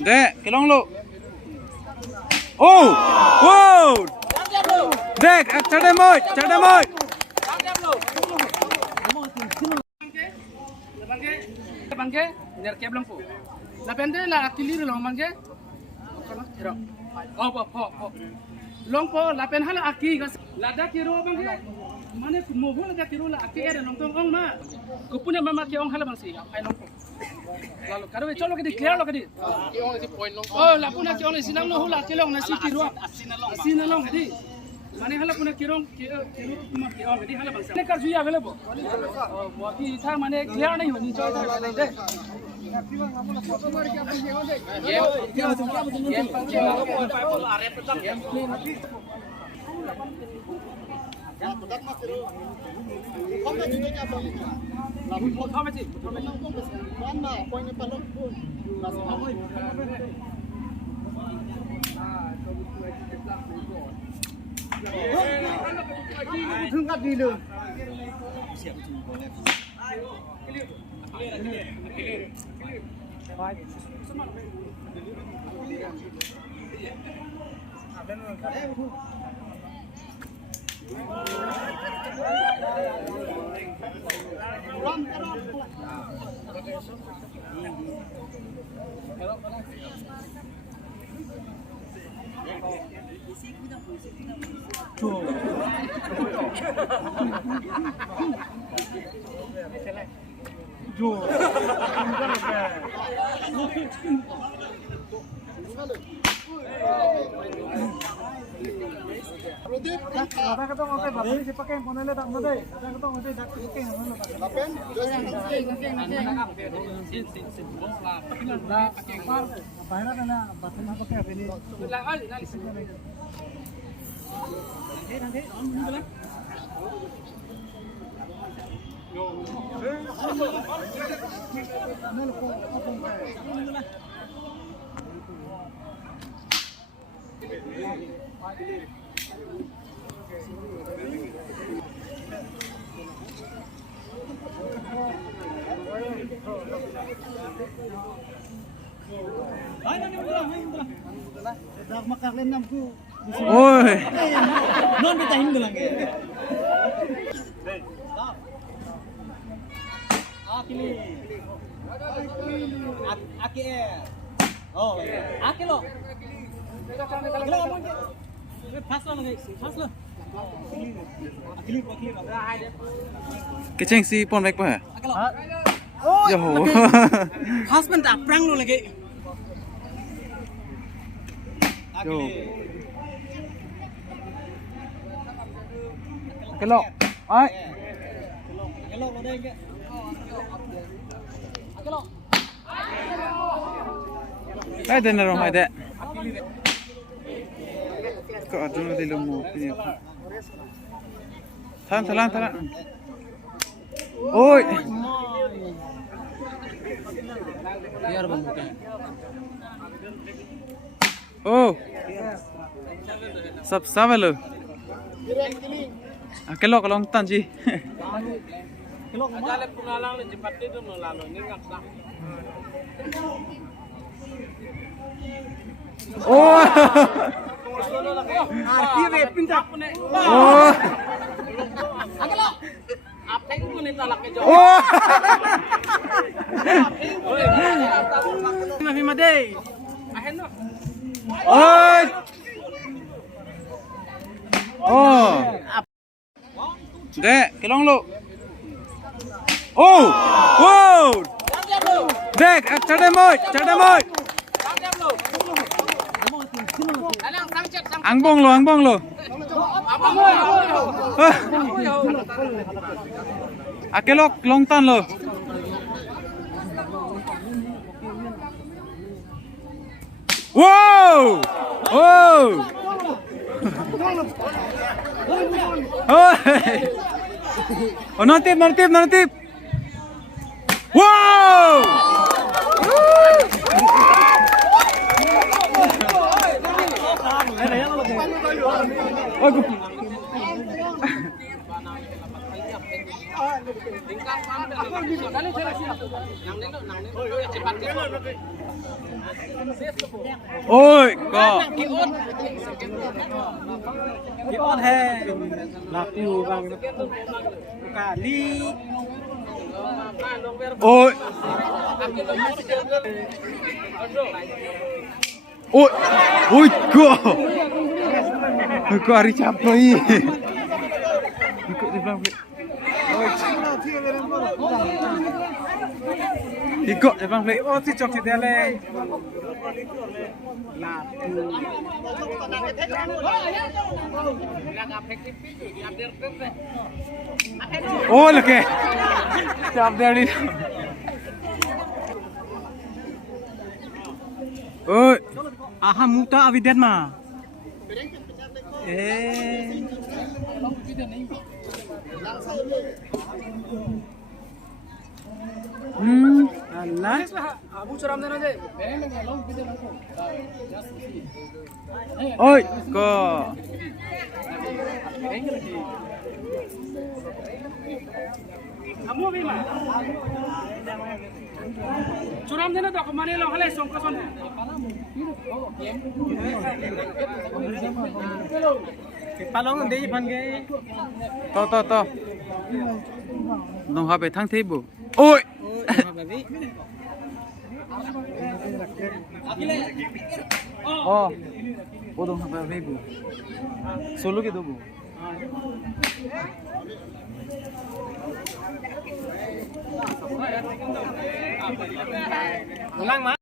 Dek, kelong lu. Oh, wow. Dek, chade moi, chade moi. Bangke, biar kayak belum po. La pende la kilir long bangke. Oh. Long po la pen hala aki gas. La da kiro bangke. Mane mohon la da kiro la aki ada long tong ong ma. Kupune mama ki ong hala bangsi. Ai long po. Lalu karo cholo ke di clear lo ke di. Oh la puna ki ong sinang lo hula ki long nasi kiro. Asina long di. Mane hala puna kirong kiro kuma kirong di hala bangsa. Ne kar juya available. Oh baki tha mane clear nahi honi choy de. Oi. Non bitahin mo lang eh. Akili. Aki eh. Oh, aki lo. Akilo mo. Pass lo lagi. Pass lo. Akili. Keceng si pon baik pa. Akilo. Yo. Husband tak perang lo lagi. Yo. Kelok. Ai. Akilo lo deh ke. Akilo. Ai den na rom ai de. Ko adun de lo mo pini. Thalan. Oi. Biar bangun. Oh. Sab samelo. Kelok long tan ji. Akilo mo. Jalan punalang le jepat itu lalu ni ngak sak. Oh. Arti re pinta pune. Oh. Akilo. Apa itu ni talak ke jo. Oh. Mafi madai. Ahen no. Oi. Oh. Dek, kelong lu. Oh. Wow. Dek, chade moi. Angbong lu. Akelok long tan lu. Wow. Oh. Oh, notip. Wow. Tingkat mana? Yang ni cepat. Ôi, có. Cái ớt hè là tiêu bằng cả ly. Ôi. Ôi. Ôi, có. Có hari capai. Ikut di belakang. Ikut di belakang. Oh, si chọc thịt đen lên. Là Oh, lagi. Cap dia ni. Oi. aha muta avidet ma. Eh. Allah. Abu Churam dana je. Oi, có. Amu bi ma. Churam dana to mane lo hale songkoson. Cái palong đấy phần cái. To. Nông hợp về thăng thế bù. Ôi. Oh. Ô nông hợp về bù. Solo cái đó bù. Lang mà.